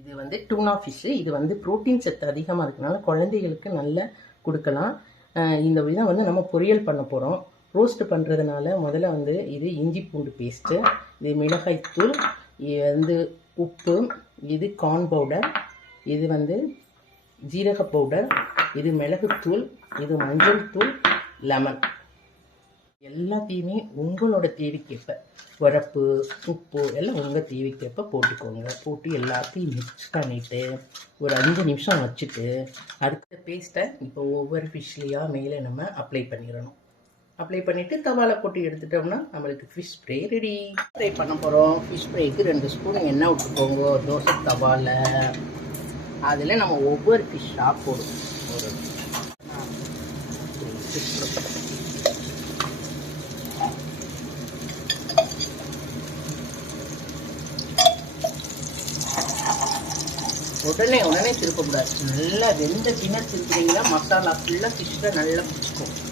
இது வந்து டூனா ஃபிஷ்ஷு. இது வந்து ப்ரோட்டீன் சத்து அதிகமாக இருக்கனால குழந்தைகளுக்கு நல்லா கொடுக்கலாம். இந்த விதம் வந்து நம்ம பொரியல் பண்ண போகிறோம். ரோஸ்ட் பண்ணுறதுனால முதல்ல வந்து இது இஞ்சி பூண்டு பேஸ்ட்டு, இது மிளகாய்த்தூள், இது வந்து உப்பு, இது கார்ன் பவுடர், இது வந்து ஜீரக பவுடர், இது மிளகுத்தூள், இது மஞ்சள் தூள், லெமன். எல்லாத்தையுமே உங்களோட தேவைக்கேற்ப உரப்பு உப்பு எல்லாம் உங்கள் தேவைக்கேற்ப போட்டுக்கோங்க. போட்டு எல்லாத்தையும் மிக்ஸ் பண்ணிவிட்டு ஒரு 5 நிமிஷம் வச்சுட்டு அடுத்த பேஸ்ட்டை இப்போ ஒவ்வொரு ஃபிஷ்லேயாக மேலே நம்ம அப்ளை பண்ணிடணும். அப்ளை பண்ணிவிட்டு தவாவில் போட்டு எடுத்துட்டோம்னா நம்மளுக்கு ஃபிஷ் ஃப்ரை ரெடி. ஃப்ரை பண்ண போகிறோம். ஃபிஷ் ஃப்ரைக்கு 2 ஸ்பூன் எண்ணெய் விட்டுக்கோங்க தோசை தவாவில். அதில் நம்ம ஒவ்வொரு ஃபிஷ்ஷாக போடுவோம். ஒரு ஃபிஷ் உடனே திருப்பக்கூடாது. நல்லா வெந்த பின்னர் திருப்பினீங்கன்னா மசாலா ஃபுல்லாக ஃபிஷ்ஷில் நல்லா பிடிச்சிக்கும்.